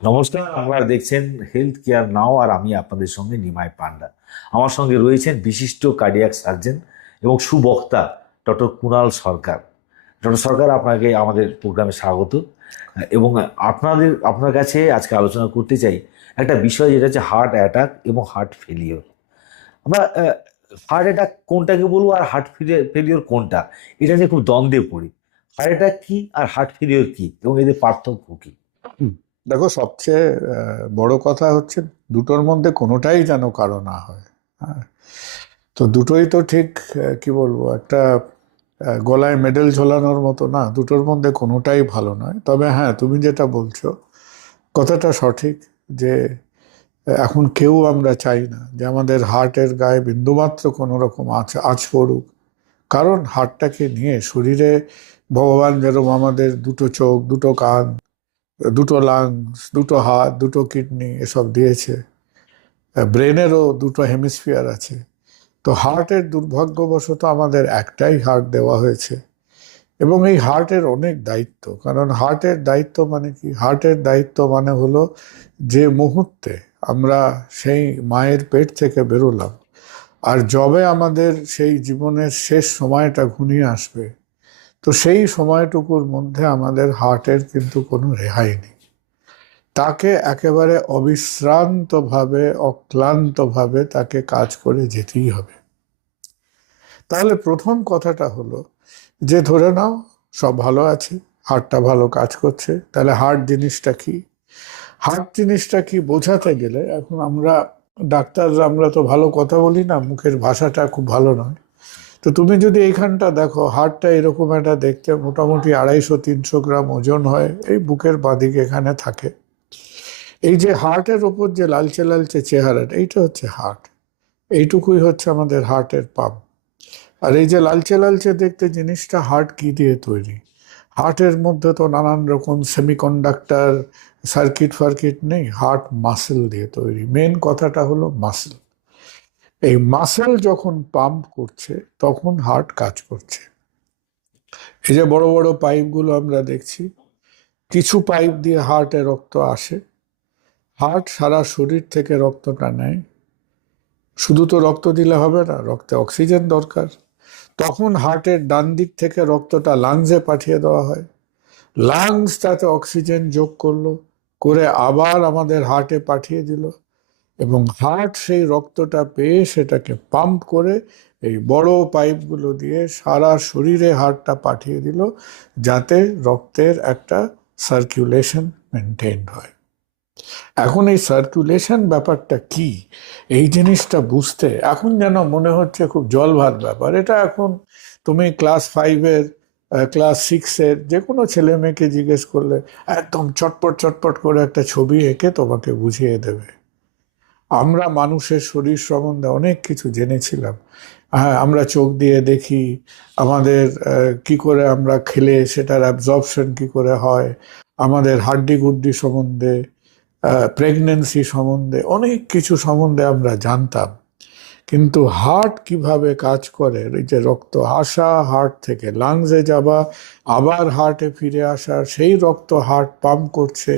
নমস্কার, আপনারা দেখছেন হেলথ কেয়ার নাও, আর আমি আপনাদের সঙ্গে নিমাই পান্ডা। আমার সঙ্গে রয়েছেন বিশিষ্ট কার্ডিয়াক সার্জন এবং সুবক্তা ডক্টর কুণাল সরকার। ডক্টর সরকার, আপনাকে আমাদের প্রোগ্রামে স্বাগত। এবং আপনার কাছে আজকে আলোচনা করতে চাই একটা বিষয়, যেটা হচ্ছে হার্ট অ্যাটাক এবং হার্ট ফেলিওর। আমরা হার্ট অ্যাটাক কোনটাকে বলবো আর হার্ট ফেলিওর কোনটা, এটা নিয়ে খুব দ্বন্দ্বে পড়ি। হার্ট অ্যাটাক কি আর হার্ট ফেলিওর কি, এবং এদের পার্থক্য কি? হুম, দেখো সবচেয়ে বড় কথা হচ্ছে দুটোর মধ্যে কোনোটাই যেন কারো না হয়। হ্যাঁ, তো দুটোই তো ঠিক কি বলবো, একটা গলায় মেডেল ঝোলানোর মতো না, দুটোর মধ্যে কোনোটাই ভালো নয়। তবে হ্যাঁ, তুমি যেটা বলছো কথাটা সঠিক, যে এখন কেউ আমরা চাই না যে আমাদের হার্টের গায়ে বিন্দুমাত্র কোনো রকম আঁচ পড়ুক। কারণ হার্টটাকে নিয়ে শরীরে ভগবান যেরকম আমাদের দুটো চোখ, দুটো কান, দুটো লাংস, দুটো হাত, দুটো কিডনি এসব দিয়েছে, ব্রেনেরও দুটো হেমিস্ফিয়ার আছে। তো হার্টের দুর্ভাগ্যবশত আমাদের একটাই হার্ট দেওয়া হয়েছে। এবং এই হার্টের অনেক দায়িত্ব, কারণ হার্টের দায়িত্ব মানে কি? হার্টের দায়িত্ব মানে হলো যে মুহূর্তে আমরা সেই মায়ের পেট থেকে বেরোলাম, আর যবে আমাদের সেই জীবনের শেষ সময়টা ঘনিয়ে আসবে, তো সেই সময়টুকুর মধ্যে আমাদের হার্টের কিন্তু কোনো রেহাই নেই। তাকে একেবারে অবিশ্রান্তভাবে, অক্লান্তভাবে তাকে কাজ করে যেতেই হবে। তাহলে প্রথম কথাটা হলো যে ধরে নাও সব ভালো আছে, হার্টটা ভালো কাজ করছে, তাহলে হার্ট জিনিসটা কি? হার্ট জিনিসটা কি বোঝাতে গেলে এখন আমরা ডাক্তাররা আমরা তো ভালো কথা বলি না, মুখের ভাষাটা খুব ভালো নয়। তো তুমি যদি এইখানটা দেখো, হার্টটা এরকম একটা দেখতে, মোটামুটি 250-300 গ্রাম ওজন হয়, এই বুকের বাঁদিকে এখানে থাকে। এই যে হার্টের ওপর যে লালচে লালচে চেহারাটা, এইটা হচ্ছে হার্ট। এইটুকুই হচ্ছে আমাদের হার্টের পাম্প। আর এই যে লালচে লালচে দেখতে জিনিসটা, হার্ট কি দিয়ে তৈরি? হার্টের মধ্যে তো নানান রকম সেমিকন্ডাক্টর সার্কিট ফার্কিট নেই, হার্ট মাসেল দিয়ে তৈরি। মেন কথাটা হলো মাসেল। এই মাসেল যখন পাম্প করছে তখন হার্ট কাজ করছে। এই যে বড় বড় পাইপগুলো আমরা দেখছি, কিছু পাইপ দিয়ে হার্টে রক্ত আসে। হার্ট সারা শরীর থেকে রক্তটা নেয়। শুধু তো রক্ত দিলে হবে না, রক্তে অক্সিজেন দরকার। তখন হার্টের ডান দিক থেকে রক্তটা লাংসে পাঠিয়ে দেওয়া হয়। লাংস তাতে অক্সিজেন যোগ করলো, করে আবার আমাদের হার্টে পাঠিয়ে দিল। এবং হার্ট সেই রক্তটা পেয়ে সেটাকে পাম্প করে এই বড় পাইপগুলো দিয়ে সারা শরীরে হার্টটা পাঠিয়ে দিল, যাতে রক্তের একটা সার্কুলেশন মেনটেন হয়। এখন এই সার্কুলেশন ব্যাপারটা কি, এই জিনিসটা বুঝতে এখন যেন মনে হচ্ছে খুব জলভাত ব্যাপার। এটা এখন তুমি ক্লাস 5-এর, ক্লাস 6-এর যে কোনো ছেলে মেয়েকে জিজ্ঞেস করলে একদম চটপট চটপট করে একটা ছবি এঁকে তোমাকে বুঝিয়ে দেবে। আমরা মানুষের শরীর সম্বন্ধে অনেক কিছু জেনেছিলাম। হ্যাঁ, আমরা চোখ দিয়ে দেখি, আমাদের কি করে আমরা খেলে সেটার অ্যাবজর্পশন কি করে হয়, আমাদের হাড্ডি গুড্ডি সম্বন্ধে, প্রেগনেন্সি সম্বন্ধে অনেক কিছু সম্বন্ধে আমরা জানতাম। কিন্তু হার্ট কিভাবে কাজ করে, এই যে রক্ত আসা, হার্ট থেকে লাংসে যাওয়া, আবার হার্টে ফিরে আসা, সেই রক্ত হার্ট পাম্প করছে,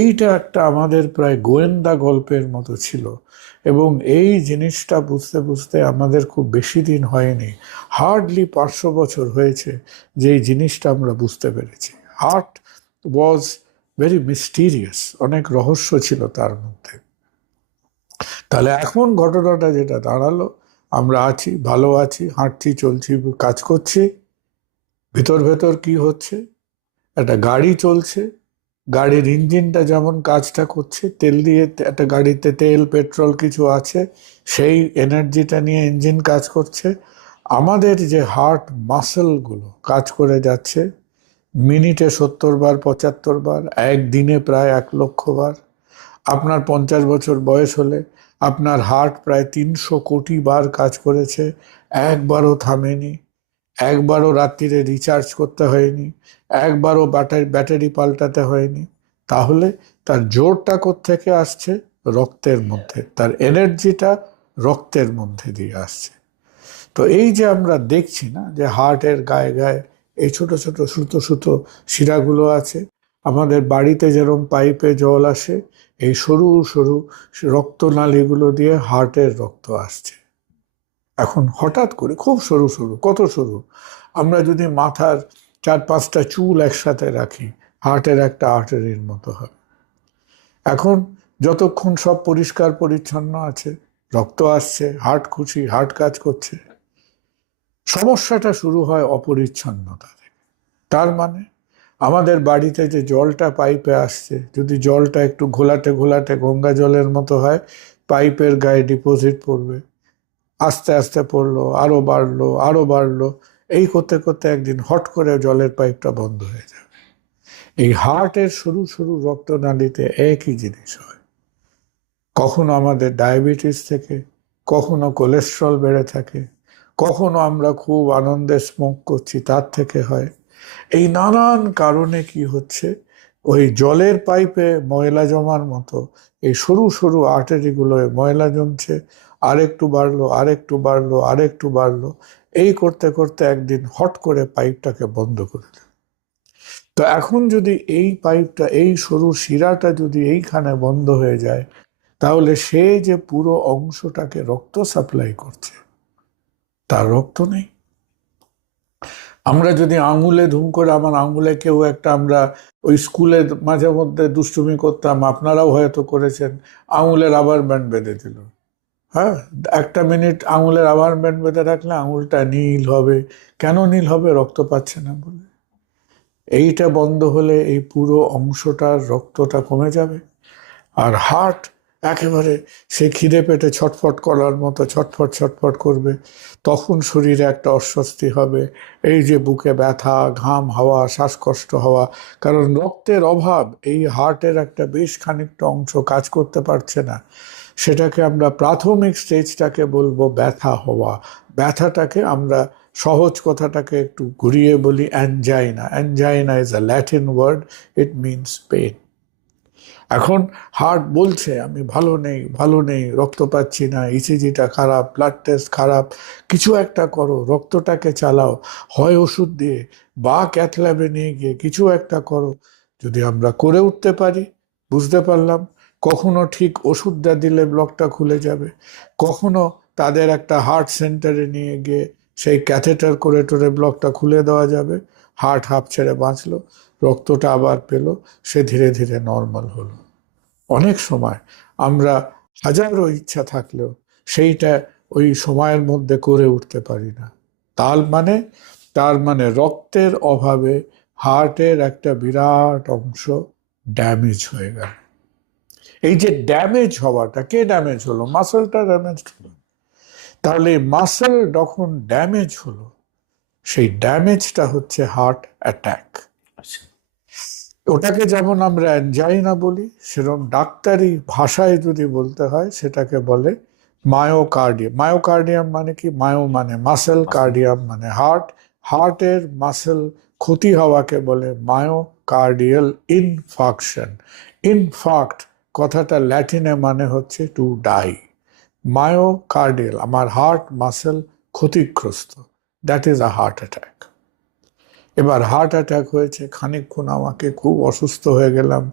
এইটা একটা আমাদের প্রায় গোয়েন্দা গল্পের মতো ছিল। এবং এই জিনিসটা বুঝতে বুঝতে আমাদের খুব বেশি দিন হয়নি, হার্ডলি 500 বছর হয়েছে যে এই জিনিসটা আমরা বুঝতে পেরেছি। হার্ট ওয়াজ ভেরি মিস্টিরিয়াস, অনেক রহস্য ছিল তার মধ্যে। তাহলে এখন ঘটনাটা যেটা দাঁড়ালো, আমরা আছি, ভালো আছি, হাঁটছি, চলছি, কাজ করছি। ভেতর ভেতর কি হচ্ছে? একটা গাড়ি চলছে, গাড়ির ইঞ্জিনটা যেমন কাজটা করছে, তেল দিয়ে, একটা গাড়িতে তেল পেট্রোল কিছু আছে, সেই এনার্জিটা নিয়ে ইঞ্জিন কাজ করছে। আমাদের যে হার্ট মাসেলগুলো কাজ করে যাচ্ছে মিনিটে 70 বার, 75 বার, একদিনে প্রায় 1 লক্ষ বার। আপনার 50 বছর বয়স হলে আপনার হার্ট প্রায় 300 কোটি বার কাজ করেছে, একবারও থামেনি। একবারও রাত্রিরে রিচার্জ করতে হয়নি, একবারও ব্যাটারি পাল্টাতে হয়নি। তাহলে তার জোরটা কোত্থেকে আসছে? রক্তের মধ্যে, তার এনার্জিটা রক্তের মধ্যে দিয়ে আসছে। তো এই যে আমরা দেখছি না, যে হার্টের গায়ে গায়ে এই ছোট ছোট সুতো সুতো শিরাগুলো আছে, আমাদের বাড়িতে যেরকম পাইপে জল আসে, এই সরু সরু রক্তনালীগুলো দিয়ে হার্টের রক্ত আসছে। এখন হঠাৎ করে খুব সরু সরু, কত সরু, আমরা যদি মাথার 4-5টা চুল একসাথে রাখি, হার্টের একটা আর্টারির মতো হয়। এখন যতক্ষণ সব পরিষ্কার পরিচ্ছন্ন আছে, রক্ত আসছে, হার্ট খুশি, হার্ট কাজ করছে, সমস্যাটা শুরু হয় অপরিচ্ছন্নতা থেকে। তার মানে আমাদের বাড়িতে যে জলটা পাইপে আসছে, যদি জলটা একটু ঘোলাটে ঘোলাটে গঙ্গা জলের মতো হয়, পাইপের গায়ে ডিপোজিট পড়বে, আস্তে আস্তে পড়লো, আরো বাড়লো, আরো বাড়লো, এই করতে করতে একদিন হট করে জলের পাইপটা বন্ধ হয়ে যাবে। এই হার্টের সরু সরু রক্তনালীতে একই জিনিস হয়। কখনো আমাদের ডায়াবেটিস থেকে, কখনো কোলেস্ট্রল বেড়ে থাকে, কখনো আমরা খুব আনন্দে স্মোক করছি তার থেকে হয়। এই নানান কারণে কি হচ্ছে, ওই জলের পাইপে ময়লা জমার মতো এই সরু সরু আর্টারিগুলোয় ময়লা জমছে, আরেকটু বাড়লো, আরেকটু বাড়লো, আরেকটু বাড়লো, এই করতে করতে একদিন হট করে পাইপটাকে বন্ধ করে দেয়। তো এখন যদি এই পাইপটা, এই সরু শিরাটা যদি এইখানে বন্ধ হয়ে যায়, তাহলে সে যে পুরো অংশটাকে রক্ত সাপ্লাই করছে, তার রক্ত নেই। আমরা যদি আঙুলে ধুম করে, আমার আঙুলে কেউ একটা, আমরা ওই স্কুলে মাঝে মধ্যে দুষ্টুমি করতাম, আপনারাও হয়তো করেছেন, আঙুলে রাবার ব্যান্ড বেঁধে দিল। হ্যাঁ, 1 মিনিট আঙুলে রাবার ব্যান্ড বেঁধে রাখলে আঙুলটা নীল হবে। কেন নীল হবে? রক্ত পাচ্ছে না বলে। এইটা বন্ধ হলে এই পুরো অংশটার রক্তটা কমে যাবে। আর হার্ট একেবারে সে খিদে পেটে ছটফট করার মতো ছটফট ছটফট করবে, তখন শরীরে একটা অস্বস্তি হবে, এই যে বুকে ব্যথা, ঘাম হওয়া, শ্বাসকষ্ট হওয়া, কারণ রক্তের অভাব এই হার্টের একটা বেশ খানিকটা অংশ কাজ করতে পারছে না। সেটাকে আমরা প্রাথমিক স্টেজটাকে বলবো ব্যথা হওয়া। ব্যথাটাকে আমরা সহজ কথাটাকে একটু ঘুরিয়ে বলি angina. Angina is a Latin word, it means pain. এখন হার্ট বলছে আমি ভালো নেই, ভালো নেই, রক্ত পাচ্ছি না, ইসিজিটা খারাপ, ব্লাড টেস্ট খারাপ, কিছু একটা করো, রক্তটাকে চালাও, হয় ওষুধ দিয়ে বা ক্যাথ ল্যাবে নিয়ে গিয়ে কিছু একটা করো। যদি আমরা করে উঠতে পারি, বুঝতে পারলাম, কখনো ঠিক ওষুধটা দিলে ব্লকটা খুলে যাবে, কখনো তাদের একটা হার্ট সেন্টারে নিয়ে গিয়ে সেই ক্যাথেটার করে টোরে ব্লকটা খুলে দেওয়া যাবে, হার্ট হাঁপ ছেড়ে বাঁচলো, রক্তটা আবার পেলো, সে ধীরে ধীরে নর্মাল হলো। অনেক সময় আমরা হাজারো ইচ্ছা থাকলেও সেইটা ওই সময়ের মধ্যে করে উঠতে পারি না। তার মানে রক্তের অভাবে হার্টের একটা বিরাট অংশ ড্যামেজ হয়ে গেল। এই যে ড্যামেজ হওয়াটা, কে ড্যামেজ হলো? মাসেলটা ড্যামেজ হলো। তাহলে মাসেল যখন ড্যামেজ হলো, সেই ড্যামেজটা হচ্ছে হার্ট অ্যাটাক। আচ্ছা। ওটাকে যেমন আমরা অ্যানজাইনা বলি, সেরকম ডাক্তারি ভাষায় যদি বলতে হয় সেটাকে বলে মায়োকার্ডিয়াম। মায়োকার্ডিয়াম মানে কি? মায়ো মানে মাসেল, কার্ডিয়াম মানে হার্ট। হার্টের মাসেল ক্ষতি হওয়াকে বলে মায়োকার্ডিয়াল ইনফাকশন। ইনফাক্ট কথাটা ল্যাটিনে মানে হচ্ছে টু ডাই। মায়োকার্ডিয়াল, আমার হার্ট মাসেল ক্ষতিগ্রস্ত, that is a heart attack. এবার হার্ট অ্যাটাক হয়েছে, খানিকক্ষণ আমাকে খুব অসুস্থ হয়ে গেলাম,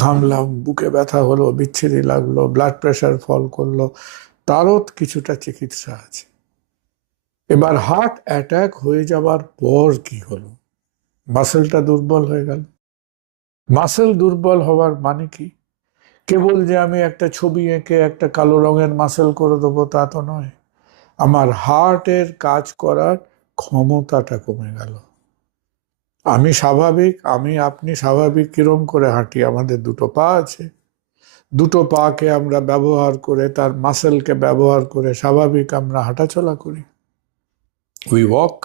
ঘামলাম, বুকে ব্যথা হলো, বিচ্ছিরি লাগলো, ব্লাড প্রেশার ফল করলো, তারও কিছুটা চিকিৎসা আছে। এবার হার্ট অ্যাটাক হয়ে যাবার পর কি হলো? মাসেলটা দুর্বল হয়ে গেল। মাসেল দুর্বল হওয়ার মানে কি? কেবল যে আমি একটা ছবি এঁকে একটা কালো রঙের মাসেল করে দেবো তা তো নয়। আমার হার্টের কাজ করার ক্ষমতাটা কমে গেল। আপনি স্বাভাবিক কিরম করে হাঁটি? আমাদের দুটো পা আছে, দুটো পাকে আমরা ব্যবহার করে, তার মাসেলকে ব্যবহার করে স্বাভাবিক আমরা হাঁটাচলা করি, উই ওয়াক।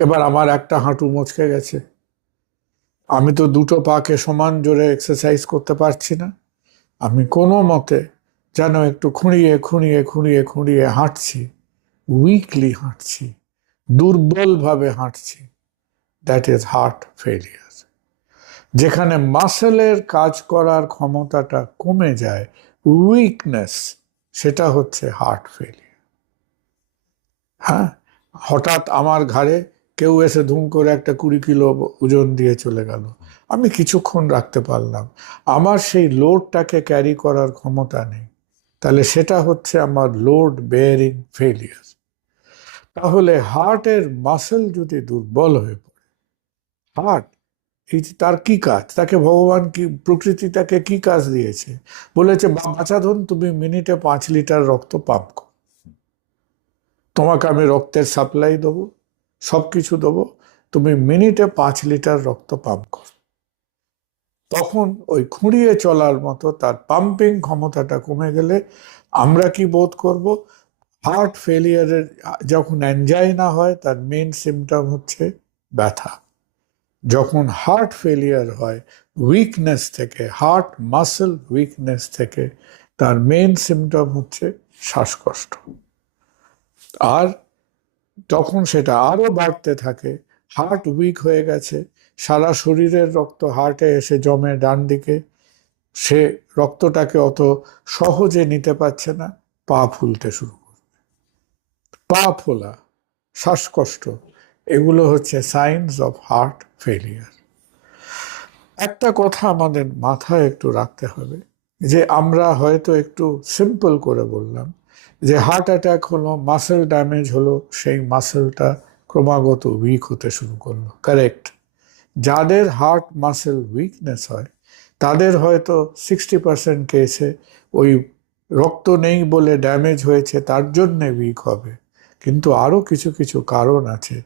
এবার আমার একটা হাঁটু মচকে গেছে, আমি তো দুটো পাকে সমান জোরে এক্সারসাইজ করতে পারছি না, আমি কোনো মতে যেন একটু খুঁড়িয়ে খুঁড়িয়ে খুঁড়িয়ে খুঁড়িয়ে হাঁটছি, উইকলি হাঁটছি, দুর্বলভাবে হাঁটছি, দ্যাট ইজ হার্ট ফেলিয়ার। যেখানে মাসেলের কাজ করার ক্ষমতাটা কমে যায়, উইকনেস, সেটা হচ্ছে হার্ট ফেলিয়ার। হ্যাঁ, হঠাৎ আমার ঘাড়ে কেউ এসে ধুম করে একটা 20 কিলো ওজন দিয়ে চলে গেল, আমি কিছুক্ষণ রাখতে পারলাম, আমার সেই লোডটাকে ক্যারি করার ক্ষমতা নেই, তাহলে সেটা হচ্ছে আমার লোড বেয়ারিং ফেলিয়ার। তাহলে হার্টের মাসেল যদি দুর্বল হয়ে পড়ে, হার্ট এই যে তার কি কাজ, তাকে ভগবান কি, প্রকৃতি তাকে কি কাজ দিয়েছে? বলেছে বাছাধন, তুমি মিনিটে 5 লিটার রক্ত পাম্প করো, তোমাকে আমি রক্তের সাপ্লাই দেবো, সবকিছু দেবো, তুমি মিনিটে 5 লিটার রক্ত পাম্প করো। তখন ওই খুঁড়িয়ে চলার মতো তার পাম্পিং ক্ষমতাটা কমে গেলে আমরা কি বোধ করব? হার্ট ফেলিয়ারের যখন অ্যানজাইনা হয় তার মেন সিমটম হচ্ছে ব্যথা। যখন হার্ট ফেলিয়ার হয় উইকনেস থেকে, হার্ট মাসেল উইকনেস থেকে, তার মেন সিমটম হচ্ছে শ্বাসকষ্ট। আর তখন সেটা আরো বাড়তে থাকে, হার্ট উইক হয়ে গেছে, সারা শরীরের রক্ত হার্টে এসে জমে ডান দিকে, সে রক্তটাকে অত সহজে নিতে পারছে না, পা ফুলতে শুরু করবে। পা ফোলা, শ্বাসকষ্ট, এগুলো হচ্ছে সাইনস অফ হার্ট ফেলিয়ার। একটা কথা আমাদের মাথায় একটু রাখতে হবে, যে আমরা হয়তো একটু সিম্পল করে বললাম যে হার্ট অ্যাটাক হলো, মাসেল ড্যামেজ হলো, সেই মাসেলটা ক্রমাগত উইক হতে শুরু করলো, কারেক্ট। যাদের হার্ট মাসেল উইকনেস হয় তাদের হয়তো 60% কেসে ওই রক্ত নেই বলে ড্যামেজ হয়েছে তার জন্যে উইক হবে। কিন্তু আরও কিছু কিছু কারণ আছে,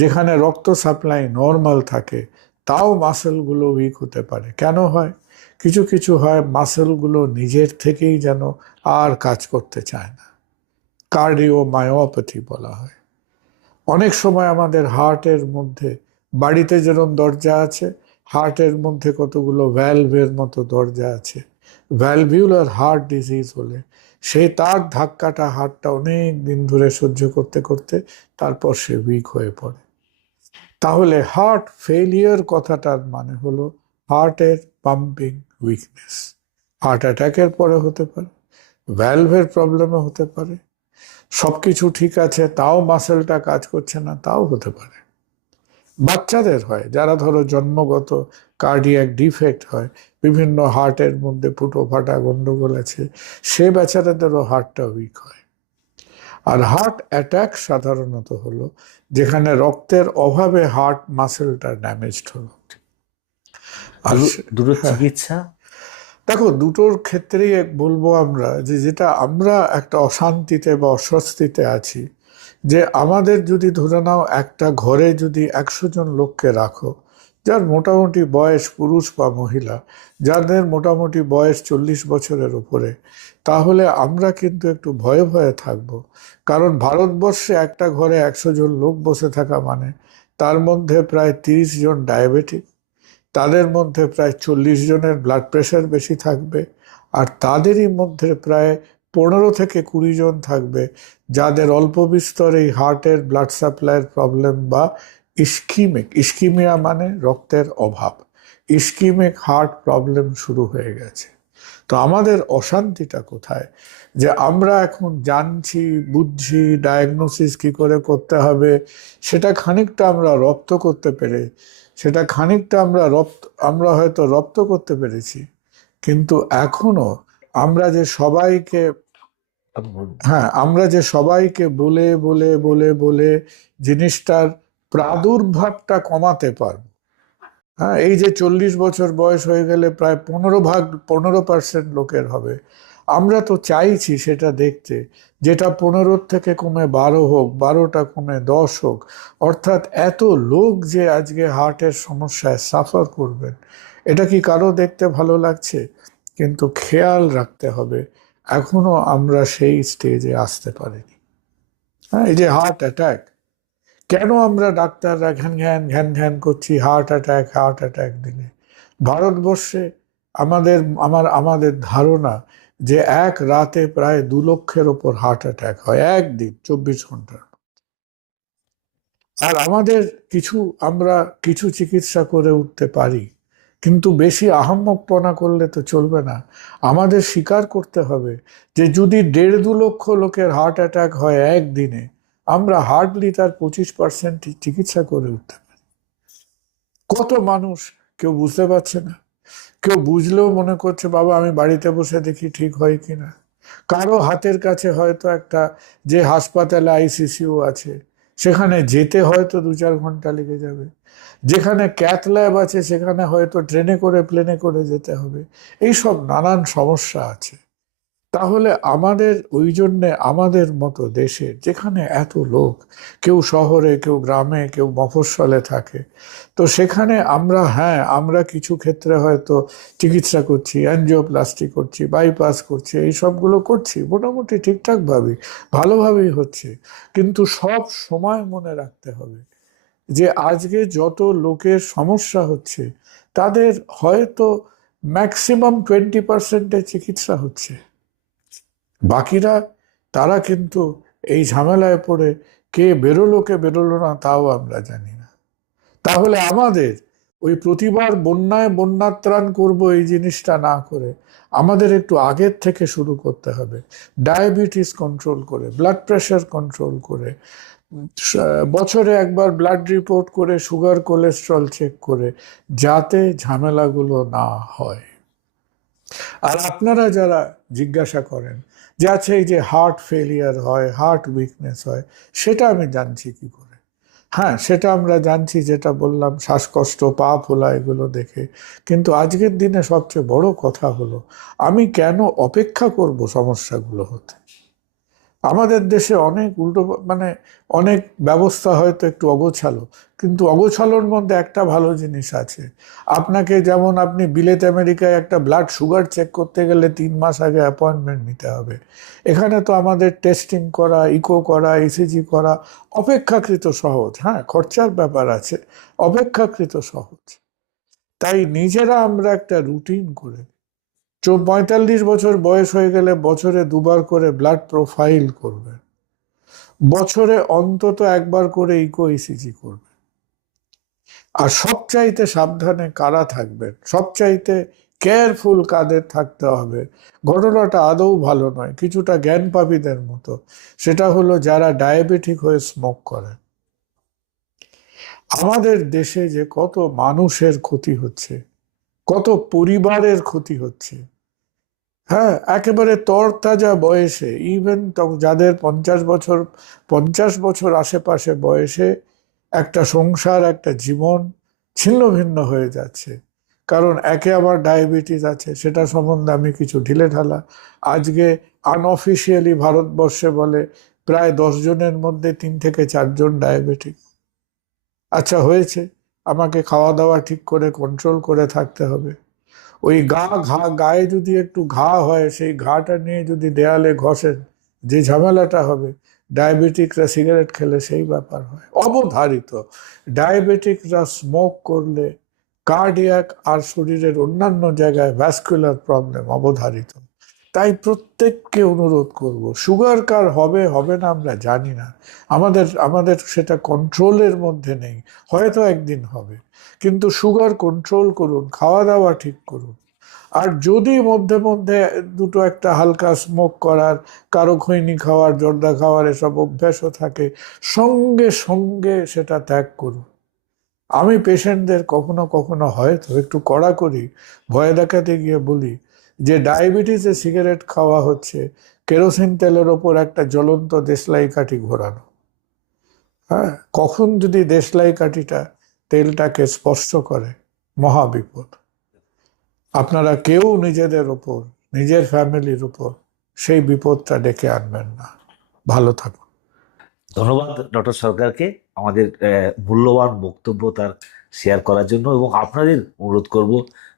যেখানে রক্ত সাপ্লাই নর্মাল থাকে তাও মাসেলগুলো উইক হতে পারে। কেন হয়? কিছু কিছু হয় মাসেলগুলো নিজের থেকেই যেন আর কাজ করতে চায় না, কার্ডিওমায়োপ্যাথি বলা হয়। অনেক সময় আমাদের হার্টের মধ্যে, বাড়িতে যেরকম দরজা আছে, হার্টের মধ্যে কতগুলো ভ্যালভের মতো দরজা আছে, ভ্যালভিউলার হার্ট ডিজিজ হলে সে তার ধাক্কাটা হার্টটা অনেক দিন ধরে সহ্য করতে করতে তারপর সে উইক হয়ে পড়ে। তাহলে হার্ট ফেলিয়ার কথাটার মানে হলো হার্টের পাম্পিং উইকনেস। হার্ট অ্যাটাকের পরে হতে পারে, ভ্যালভের প্রবলেমে হতে পারে, সবকিছু ঠিক আছে তাও মাসেলটা কাজ করছে না, তাও হতে পারে। বাচ্চাদের হয়, যারা ধরো জন্মগত কার্ডিয়াক ডিফেক্ট হয়, বিভিন্ন হার্টের মধ্যে ফুটো ফাটা গন্ডগোল আছে, সে বেচারাদেরও হার্টটা উইক হয়। আর হার্ট অ্যাটাক সাধারণত হলো যেখানে রক্তের অভাবে হার্ট মাসেলটা ড্যামেজড হলো। আর দুটো হ্যাঁ, চিকিৎসা। দেখো দুটোর ক্ষেত্রেই বলবো আমরা যে যেটা আমরা একটা অশান্তিতে বা অস্বস্তিতে আছি, যে আমাদের যদি ধরে নাও একটা ঘরে যদি 100 জন লোককে রাখো, যার মোটামুটি বয়স, পুরুষ বা মহিলা, যাদের মোটামুটি বয়স 40 বছরের উপরে, তাহলে আমরা কিন্তু একটু ভয়ে ভয়ে থাকবো। কারণ ভারতবর্ষে একটা ঘরে 100 জন লোক বসে থাকা মানে তার মধ্যে প্রায় 30 জন ডায়াবেটিক, তাদের মধ্যে প্রায় 40 জনের ব্লাড প্রেশার বেশি থাকবে, আর তাদেরই মধ্যে প্রায় 15 থেকে 20 জন থাকবে যাদের অল্প বিস্তর এই হার্টের ব্লাড সাপ্লাইয়ের প্রবলেম বা ইস্কিমিয়া মানে রক্তের অভাব, ইস্কিমিক হার্ট প্রবলেম শুরু হয়ে গেছে। তো আমাদের অশান্তিটা কোথায়? যে আমরা এখন জানছি, বুঝছি, ডায়াগনোসিস কি করে করতে হবে, সেটা খানিকটা আমরা রপ্ত করতে পেরে, সেটা খানিকটা আমরা হয়তো রপ্ত করতে পেরেছি, কিন্তু এখনো আমরা যে সবাইকে, হ্যাঁ, আমরা যে সবাইকে বলে বলে বলে বলে জিনিসটার প্রাদুর্ভাবটা কমাতে পারবো। হ্যাঁ, এই যে 40 বছর বয়স হয়ে গেলে প্রায় 15% লোকের হবে, আমরা তো চাইছি সেটা দেখতে, যেটা 15 থেকে কমে 12 হোক, 12টা কমে 10 হোক, অর্থাৎ এত লোক যে আজকে হার্টের সমস্যায় সাফার করবেন, এটা কি কারো দেখতে ভালো লাগছে? কিন্তু খেয়াল রাখতে হবে এখনো আমরা সেই স্টেজে আসতে পারিনি। হ্যাঁ, এই যে হার্ট অ্যাটাক, কেন আমরা ডাক্তাররা ঘ্যান ঘ্যান ঘ্যান ঘ্যান করছি হার্ট অ্যাটাক হার্ট অ্যাটাক দিলে? ভারতবর্ষে আমাদের ধারণা যে এক রাতে প্রায় 2 লক্ষের ওপর হার্ট অ্যাটাক হয়, একদিন 24 ঘন্টার। আর আমরা কিছু চিকিৎসা করে উঠতে পারি, কিন্তু বেশি আহাম্মকপনা করলে তো চলবে না। আমাদের স্বীকার করতে হবে যে যদি 1.5-2 লক্ষ লোকের হার্ট অ্যাটাক হয় একদিনে, আমরা হার্ডলি তার 25% চিকিৎসা করে উঠতে পারি। কত মানুষ কেউ বুঝতে পারছে না, কেউ বুঝলেও মনে করছে বাবা আমি বাড়িতে বসে দেখি ঠিক হয় কিনা। কারো হাতের কাছে হয়তো একটা, যে হাসপাতালে আইসিসিউ আছে সেখানে যেতে হয়তো 2-4 ঘন্টা লেগে যাবে, যেখানে ক্যাথ ল্যাব আছে সেখানে হয়তো ট্রেনে করে প্লেনে করে যেতে হবে। এইসব নানান সমস্যা আছে। তাহলে আমাদের ওই জন্যে আমাদের মতো দেশে যেখানে এত লোক, কেউ শহরে কেউ গ্রামে কেউ মফস্বলে থাকে, তো সেখানে আমরা, হ্যাঁ আমরা কিছু ক্ষেত্রে হয়তো চিকিৎসা করছি, অ্যানজিওপ্লাস্টি করছি, বাইপাস করছি, এই সবগুলো করছি মোটামুটি ঠিকঠাকভাবেই, ভালোভাবেই হচ্ছে। কিন্তু সব সময় মনে রাখতে হবে যে আজকে যত লোকের সমস্যা হচ্ছে তাদের হয়তো ম্যাক্সিমাম 20%-এর চিকিৎসা হচ্ছে, বাকিরা তারা কিন্তু এই ঝামেলায় পড়ে কে বেরোলো কে বেরোলো না তাও আমরা জানি না। তাহলে আমাদের ওই প্রতিবার বন্যায় বন্যাত্রাণ করব এই জিনিসটা না করে আমাদের একটু আগের থেকে শুরু করতে হবে। ডায়াবেটিস কন্ট্রোল করে, ব্লাড প্রেশার কন্ট্রোল করে, বছরে একবার ব্লাড রিপোর্ট করে, সুগার কোলেস্ট্রল চেক করে, যাতে ঝামেলাগুলো না হয়। আর আপনারা যারা জিজ্ঞাসা করেন যে আচ্ছা এই যে হার্ট ফেলিয়ার হয়, হার্ট উইকনেস হয়, সেটা আমি জানছি কি করে? হ্যাঁ সেটা আমরা জানছি, যেটা বললাম শ্বাসকষ্ট, পা ফোলা, এগুলো দেখে। কিন্তু আজকের দিনে সবচেয়ে বড় কথা হলো আমি কেন অপেক্ষা করব সমস্যাগুলো হতে? আমাদের দেশে অনেক উল্টো, মানে অনেক ব্যবস্থা হয়তো একটু অগোছালো, কিন্তু অগোছালোর মধ্যে একটা ভালো জিনিস আছে। আপনাকে যেমন আপনি বিলেত আমেরিকায় একটা ব্লাড সুগার চেক করতে গেলে 3 মাস আগে অ্যাপয়েন্টমেন্ট নিতে হবে। এখানে তো আমাদের টেস্টিং করা, ইকো করা, ইসিজি করা অপেক্ষাকৃত সহজ। হ্যাঁ খরচার ব্যাপার আছে, অপেক্ষাকৃত সহজ। তাই নিজেরা আমরা একটা রুটিন করে 45 বছর বয়স হয়ে গেলে বছরে 2বার করে ব্লাড প্রোফাইল করবেন, বছরে অন্তত একবার করে ইকো ইসিজি করবেন। আর সবচাইতে সাবধানে কারা থাকবেন, সবচাইতে কেয়ারফুল কাদের থাকতে হবে, ঘটনাটা আদৌ ভালো নয়, কিছুটা জ্ঞান পাপীদের মতো। সেটা হলো যারা ডায়াবেটিক হয়ে স্মোক করেন। আমাদের দেশে যে কত মানুষের ক্ষতি হচ্ছে, কত পরিবারের ক্ষতি হচ্ছে। হ্যাঁ একেবারে তরতাজা বয়সে, ইভেন যাদের 50 বছর, 50 বছর আশেপাশে বয়সে একটা সংসার, একটা জীবন ছিন্ন ভিন্ন হয়ে যাচ্ছে। কারণ একে আবার ডায়াবেটিস আছে, সেটা সম্বন্ধে আমি কিছু ঢিলেঢালা আজকে আনঅফিসিয়ালি ভারতবর্ষে বলে প্রায় 10 জনের মধ্যে 3 থেকে 4 জন ডায়াবেটিক। আচ্ছা হয়েছে, আমাকে খাওয়া দাওয়া ঠিক করে কন্ট্রোল করে থাকতে হবে। ওই গায়ে যদি একটু ঘা হয়, সেই ঘাটা নিয়ে যদি দেয়ালে ঘষেন, যে ঝামেলাটা হবে। ডায়াবেটিকরা সিগারেট খেলে সেই ব্যাপার হয় অবধারিত। ডায়াবেটিকরা স্মোক করলে কার্ডিয়াক আর শরীরের অন্যান্য জায়গায় ভ্যাসকুলার প্রবলেম অবধারিত। তাই প্রত্যেককে অনুরোধ করব, সুগার কার হবে হবে না আমরা জানি না, আমাদের আমাদের সেটা কন্ট্রোলের মধ্যে নেই, হয়তো একদিন হবে। কিন্তু সুগার কন্ট্রোল করুন, খাওয়া দাওয়া ঠিক করুন। আর যদি মধ্যে মধ্যে দুটো একটা হালকা স্মোক করার, কারো খৈনি খাওয়ার, জর্দা খাওয়ার এসব অভ্যাসও থাকে, সঙ্গে সঙ্গে সেটা ত্যাগ করুন। আমি পেশেন্টদের কখনো কখনো হয়তো একটু কড়াকড়ি ভয় দেখাতে গিয়ে বলি যে ডায়াবেটিসে সিগারেট খাওয়া হচ্ছে কেরোসিন তেলের ওপর একটা জ্বলন্ত দেশলাই কাঠি ঘোরানো। হ্যাঁ কখন যদি দেশলাই কাঠিটা তেলটাকে স্পর্শ করে, মহাবিপদ। আপনারা কেউ নিজেদের ওপর, নিজের ফ্যামিলির উপর সেই বিপদটা ডেকে আনবেন না। ভালো থাকুন। ধন্যবাদ ডক্টর সরকারকে আমাদের মূল্যবান বক্তব্য তার শেয়ার করার জন্য। এবং আপনাদের অনুরোধ করব,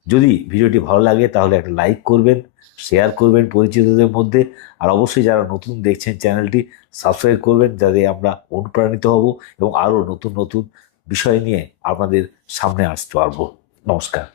যদি ভিডিওটি ভালো লাগে তাহলে একটা লাইক করবেন, শেয়ার করবেন পরিচিতদের মধ্যে। আর অবশ্যই যারা নতুন দেখছেন চ্যানেলটি সাবস্ক্রাইব করবেন, যাতে আমরা অনুপ্রাণিত হব এবং আরও নতুন নতুন বিষয় নিয়ে আপনাদের সামনে আসতে পারবো। নমস্কার।